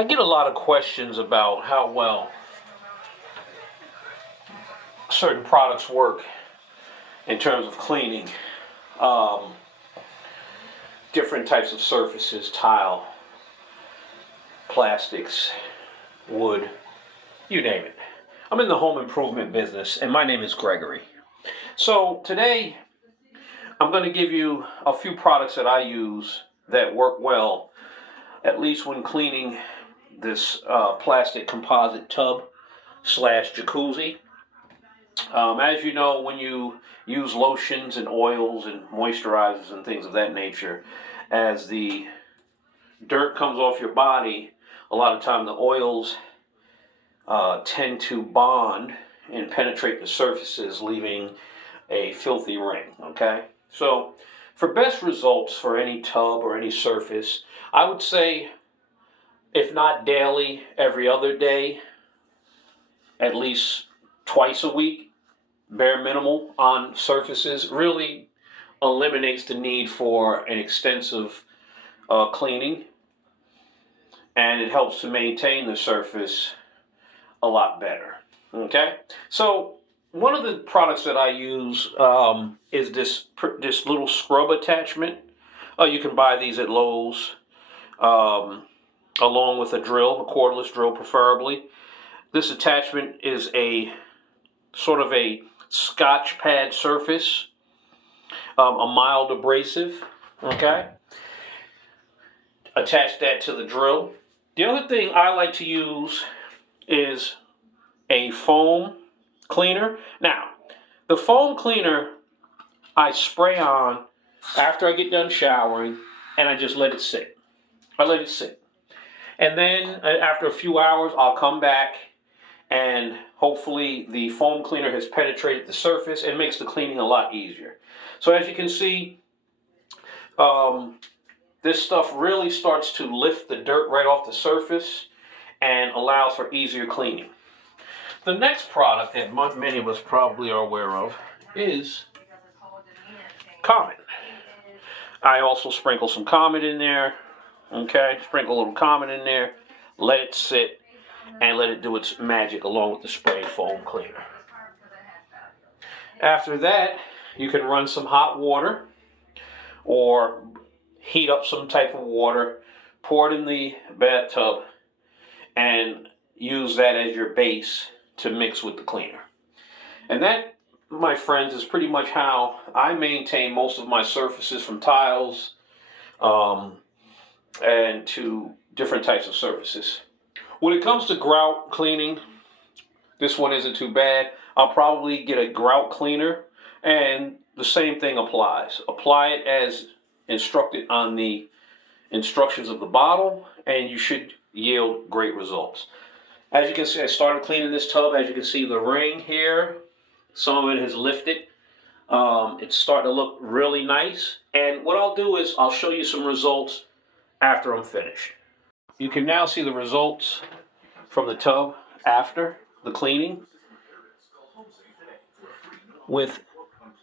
I get a lot of questions about how well certain products work in terms of cleaning. Um, Different types of surfaces, tile, plastics, wood, you name it. I'm in the home improvement business, and my name is Gregory. So today, I'm going to give you a few products that I use that work well, at least when cleaning this plastic composite tub slash jacuzzi. As you know, when you use lotions and oils and moisturizers and things of that nature, as the dirt comes off your body, a lot of time the oils tend to bond and penetrate the surfaces, leaving a filthy ring, okay? So, for best results for any tub or any surface, I would say, if not daily, every other day, at least twice a week, bare minimal on surfaces, really eliminates the need for an extensive cleaning, and it helps to maintain the surface a lot better. Okay, so one of the products that I use is this little scrub attachment. You can buy these at Lowe's, along with a drill, a cordless drill preferably. This attachment is a sort of a Scotch pad surface, a mild abrasive. Okay, attach that to the drill. The other thing I like to use is a foam cleaner. Now, the foam cleaner I spray on after I get done showering, and I just let it sit. I let it sit. And then after a few hours, I'll come back, and hopefully the foam cleaner has penetrated the surface and makes the cleaning a lot easier. So as you can see, this stuff really starts to lift the dirt right off the surface and allows for easier cleaning. The next product that many of us probably are aware of is Comet. I also sprinkle some Comet in there. Okay, sprinkle a little Comet in there, let it sit, and let it do its magic along with the spray foam cleaner. After that, you can run some hot water or heat up some type of water, pour it in the bathtub, and use that as your base to mix with the cleaner. And that, my friends, is pretty much how I maintain most of my surfaces, from tiles and to different types of surfaces. When it comes to grout cleaning, this one isn't too bad. I'll probably get a grout cleaner, and the same thing applies. Apply it as instructed on the instructions of the bottle, and you should yield great results. As you can see, I started cleaning this tub. As you can see, the ring here, some of it has lifted. It's starting to look really nice. And what I'll do is I'll show you some results after I'm finished. You can now see the results from the tub after the cleaning. With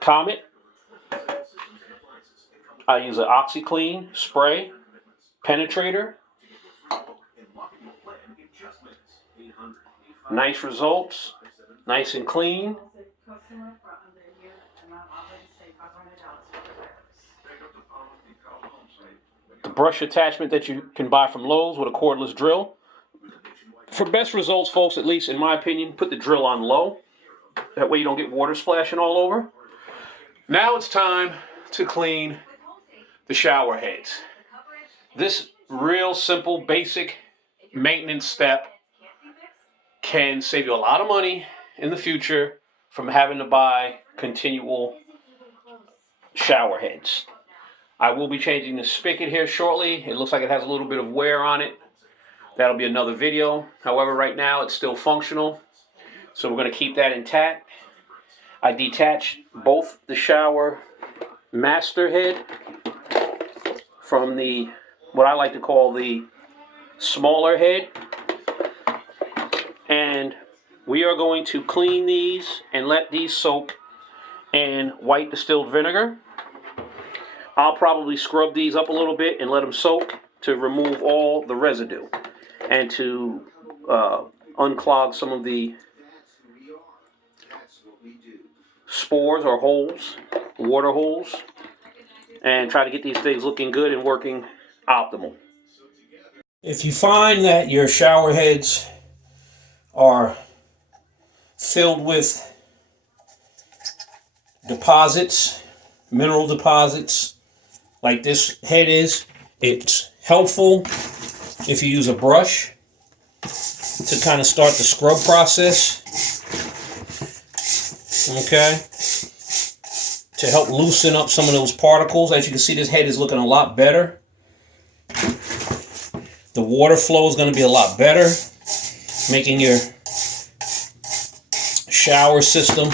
Comet, I use an OxyClean spray penetrator. Nice results, nice and clean. The brush attachment that you can buy from Lowe's with a cordless drill. For best results, folks, at least in my opinion, put the drill on low. That way you don't get water splashing all over. Now it's time to clean the shower heads. This real simple, basic maintenance step can save you a lot of money in the future from having to buy continual shower heads. I will be changing the spigot here shortly. It looks like it has a little bit of wear on it. That'll be another video. However, right now it's still functional, so we're going to keep that intact. I detached both the shower master head from the, what I like to call the smaller head. And we are going to clean these and let these soak in white distilled vinegar. I'll probably scrub these up a little bit and let them soak to remove all the residue. and to unclog some of the spores or holes, water holes, and try to get these things looking good and working optimal. If you find that your shower heads are filled with deposits, mineral deposits, like this head is, it's helpful if you use a brush to kind of start the scrub process. Okay, to help loosen up some of those particles. As you can see, this head is looking a lot better. The water flow is going to be a lot better, making your shower system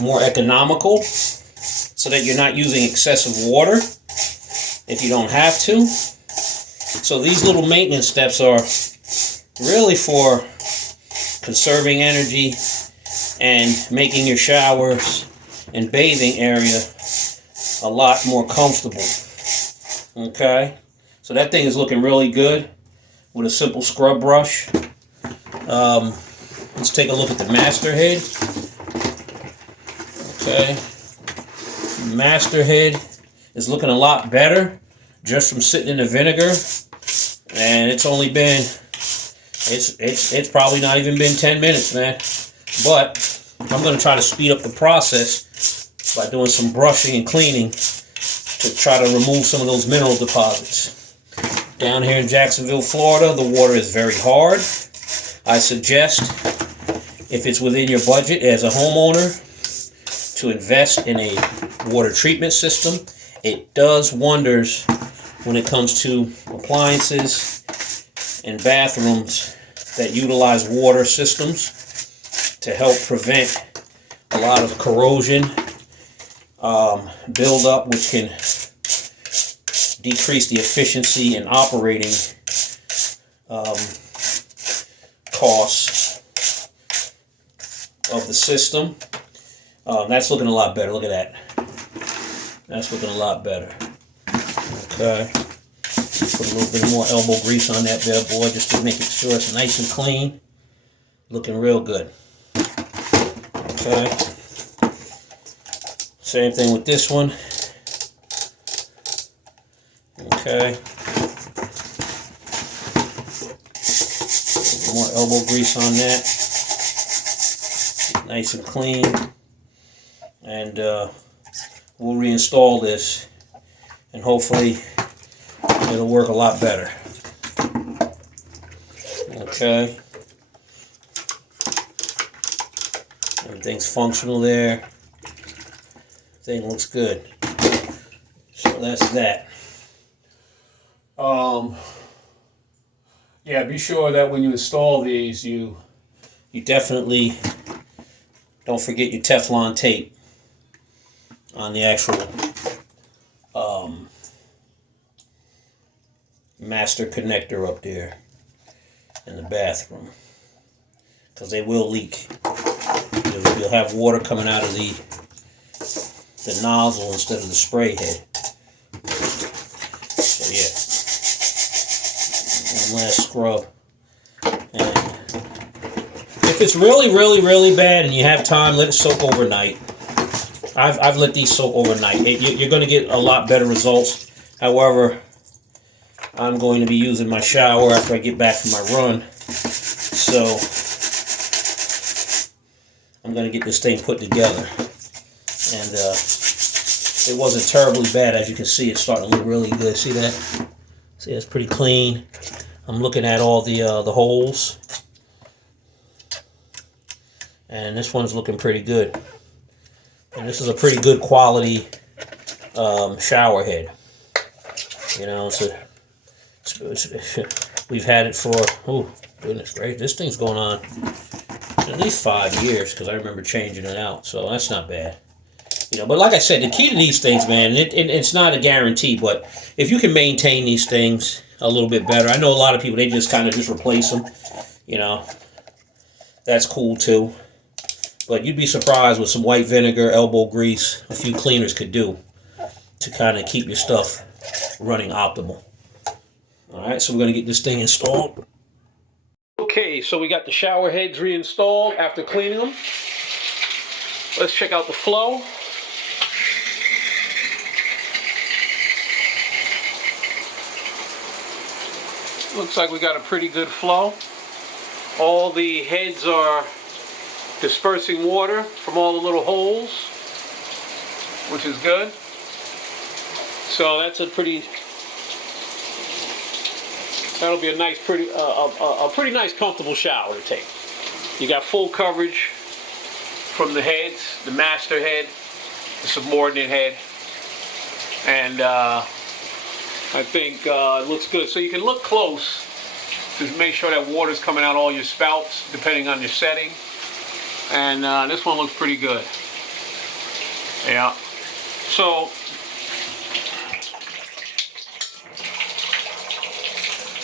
more economical so that you're not using excessive water if you don't have to. So these little maintenance steps are really for conserving energy and making your showers and bathing area a lot more comfortable. Okay, so that thing is looking really good with a simple scrub brush. Let's take a look at the master head. Okay, master head is looking a lot better just from sitting in the vinegar, and it's only been it's probably not even been 10 minutes, man. But I'm going to try to speed up the process by doing some brushing and cleaning to try to remove some of those mineral deposits. Down here in Jacksonville, Florida, the water is very hard. I suggest, if it's within your budget as a homeowner, to invest in a water treatment system. It does wonders when it comes to appliances and bathrooms that utilize water systems to help prevent a lot of corrosion buildup, which can decrease the efficiency and operating costs of the system. That's looking a lot better. Look at that. That's looking a lot better. Okay. Put a little bit more elbow grease on that there, boy, just to make sure it's nice and clean. Looking real good. Okay. Same thing with this one. Okay. More elbow grease on that. Nice and clean. And we'll reinstall this, and hopefully it'll work a lot better. Okay. Everything's functional there. Thing looks good. So that's that. Yeah, be sure that when you install these, you definitely don't forget your Teflon tape on the actual master connector up there in the bathroom, because they will leak. You'll have water coming out of the nozzle instead of the spray head. So yeah, one last scrub. And if it's really, really, really bad and you have time, let it soak overnight. I've let these soak overnight. You're going to get a lot better results. However, I'm going to be using my shower after I get back from my run. So I'm going to get this thing put together. And it wasn't terribly bad. As you can see, it's starting to look really good. See that? See, it's pretty clean. I'm looking at all the holes. And this one's looking pretty good. And this is a pretty good quality shower head. You know, we've had it for, oh, goodness gracious, this thing's going on at least 5 years, because I remember changing it out, so that's not bad. You know, but like I said, the key to these things, man, it's not a guarantee, but if you can maintain these things a little bit better, I know a lot of people, they just kind of just replace them, you know, that's cool too. But you'd be surprised what some white vinegar, elbow grease, a few cleaners could do to kind of keep your stuff running optimal. All right, so we're going to get this thing installed. Okay, so we got the shower heads reinstalled after cleaning them. Let's check out the flow. Looks like we got a pretty good flow. All the heads are dispersing water from all the little holes, which is good. So that's that'll be a nice, pretty nice, comfortable shower to take. You got full coverage from the heads, the master head, the subordinate head, and I think it looks good. So you can look close to make sure that water's coming out all your spouts, depending on your setting. And this one looks pretty good. Yeah. So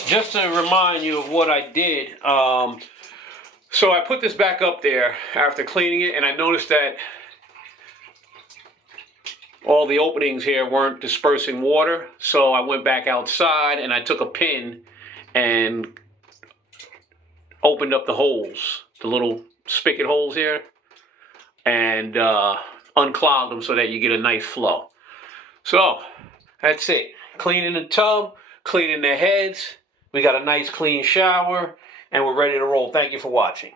just to remind you of what I did, so I put this back up there after cleaning it, and I noticed that all the openings here weren't dispersing water. So I went back outside and I took a pin and opened up the holes, the little spigot holes here, and unclogged them so that you get a nice flow. So that's it. Cleaning the tub, cleaning the heads. We got a nice clean shower, and we're ready to roll. Thank you for watching.